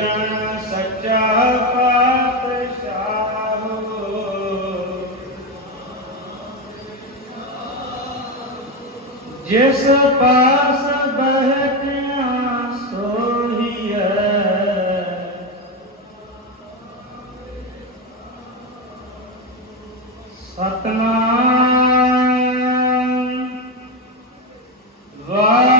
ਸੱਜਣ ਸੱਚਾ ਪਾਤਸ਼ਾਹ। ਜਿਸ ਪਾਸ ਬਹਿਤਿਆ ਸੋਹੀਐ। ਸਤਨਾਮ ਵਾਹ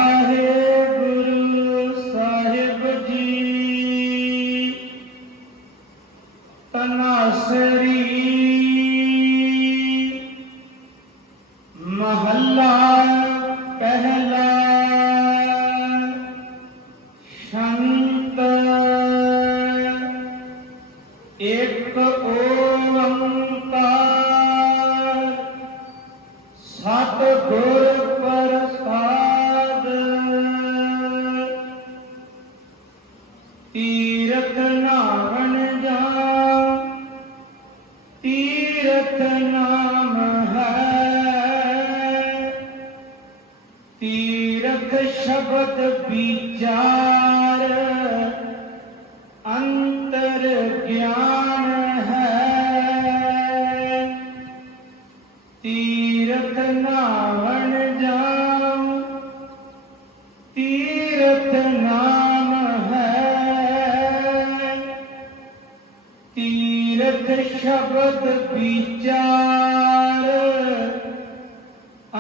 ਤੀਰਤ ਨਾਵਣ ਜਾ। ਤੀਰਤ ਨਾਮ ਹੈ। ਤੀਰਤ ਸ਼ਬਦ ਬੀਜਾ। ਸ਼ਬਦ ਵਿਚਾਰ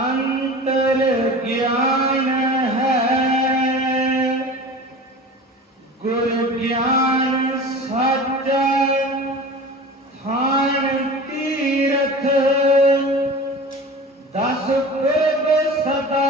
ਅੰਤਰ ਗਿਆਨ ਹੈ ਗੁਰ ਗਿਆਨ ਸਾਚਾ ਥਾਨ ਤੀਰਥ ਦਸ ਪੁਰਬ ਸਦਾ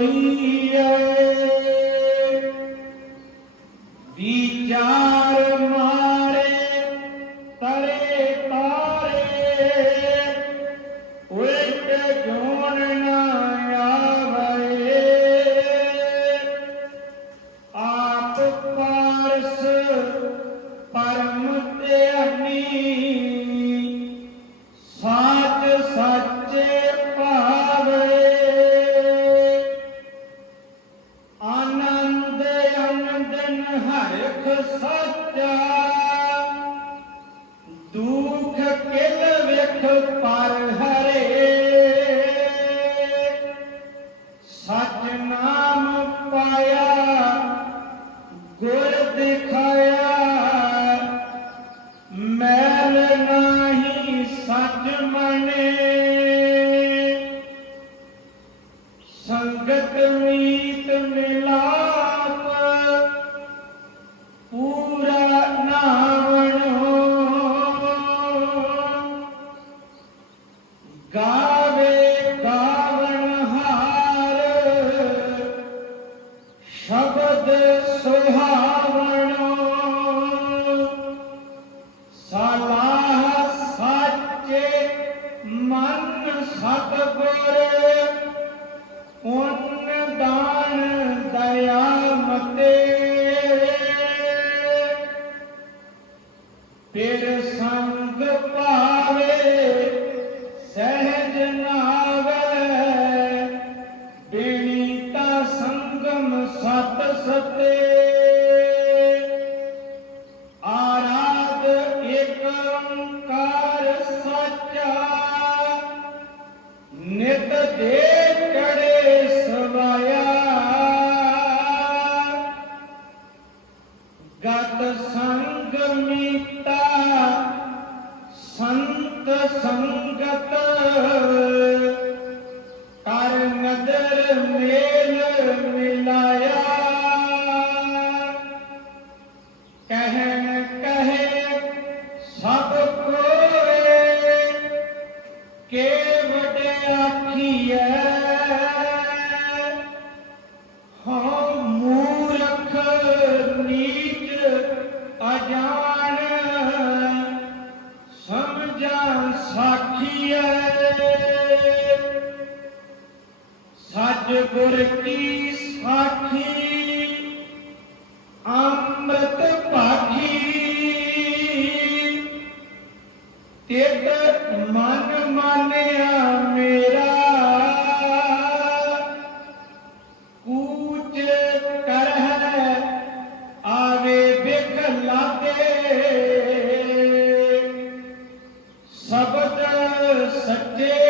الرحيم ਦੁਖ ਕਿਲ ਵੇਖ ਪਰ ਹੈ God ਸਤਿਗੁਰ ਕੀ ਸਾਖੀ, ਅੰਮ੍ਰਿਤ ਪਾਖੀ ਤਿਤ ਮਨ ਮਾਨਿਆ ਮੇਰਾ, ਕੂਚ ਕਰਹਿ ਆਵੇ ਬਿਖ ਲਾਗੇ। ਸ਼ਬਦ ਸੱਚੇ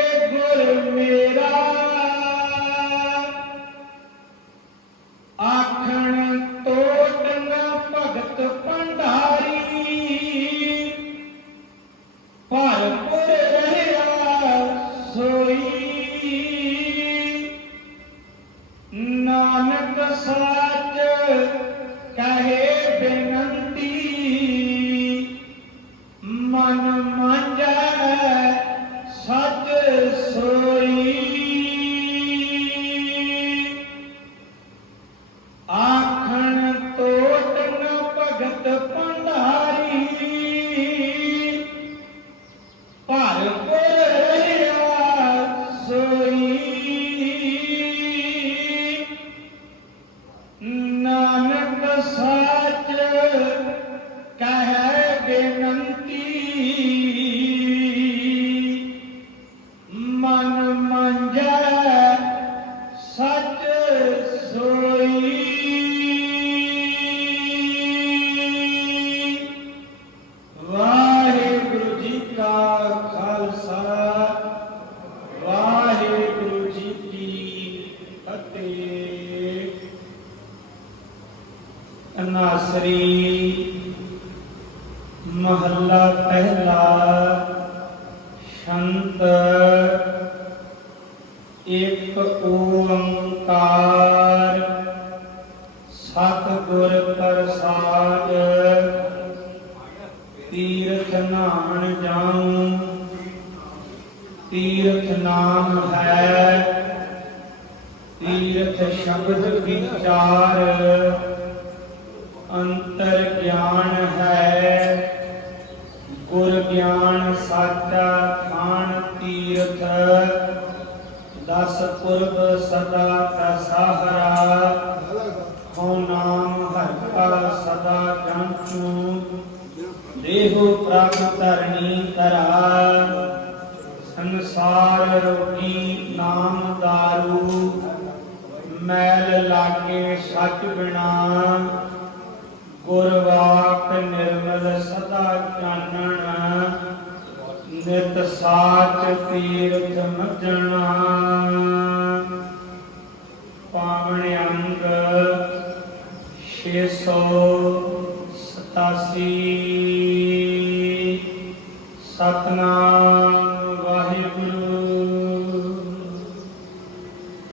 ਸ੍ਰੀ ਮਹੱਲਾ ਪਹਿਲਾ ਸ਼ੰਤ ਇੱਕ ਓੰਕਾਰ ਸਤਿਗੁਰ ਪ੍ਰਸਾਦ ਤੀਰਥ ਨਾਮ ਜਾਉ ਤੀਰਥ ਨਾਮ ਹੈ, ਤੀਰਥ ਸ਼ਬਦ ਵਿਚਾਰ। ਅੰਤਰ ਗਿਆਨ ਹੈ। ਗੁਰ ਗਿਆਨ ਸਾਚਾ ਖਾਨ ਤੀਰਥ, ਦਸ ਪੁਰਬ ਸਦਾ ਕਾ ਸਹਾਰਾ ਹਉ ਨਾਮ ਹਰਿ ਕਾ ਸਦਾ ਜਾਂਚੂ ਦੇਹੋ ਪ੍ਰਭ ਧਰਣੀ ਧਰਾ। ਸੰਸਾਰ ਰੋਗੀ ਨਾਮ ਦਾਰੂ, ਮੈਲ ਲਾਗੇ ਸੱਚ ਬਿਨਾ। ਗੁਰਵਾਕ ਨਿਰਮਲ ਸਦਾ ਚਾਨਣ ਨਿਤ ਸਾਚ ਤੀਰਥ ਮਜਣਾ